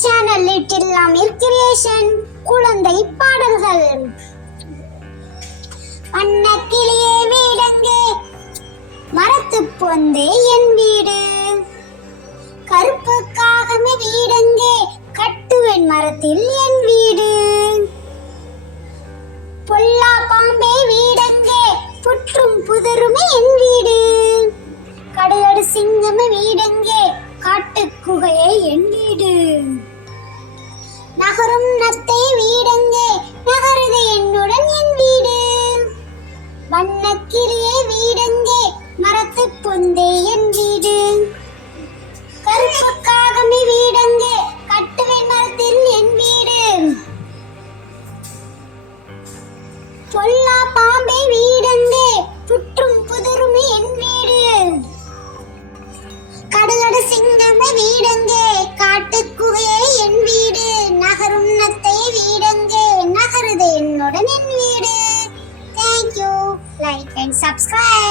Channel little Amir creation குழந்தை பாடல்கள். வண்ணக்கிளியே வீடெங்கே, மரத்து பொந்தே என் வீடு, கருப்பு காகமே வீடெங்கே, கட்டுவேன் மரத்தில் என் வீடு, பொல்லா பாம்பே வீடெங்கே, புற்றும் புதருமே என் வீடு, கடுகடு சிங்கமே வீடெங்கே, காட்டு குகையே என் வீடு, நகரும் நத்தை வீடெங்கே, நகருது என்னுடன் என் வீடு, வண்ணக்கிளியே வீடெங்கே, மரத்து பொந்தே என் வீடு, கருப்பு காகமே வீடெங்கே, கட்டுவேன் மரத்தில் என் வீடு, பொல்லா பாம்பே வீடெங்கே, புற்றும் புதருமே என் வீடு, கடுகடு சிங்கமே வீடெங்கே, காட்டு குகையே என் வீடு, நகரும் நத்தை வீடெங்கே, நகருது என்னுடன் என் வீடு. Thank you. Like and subscribe.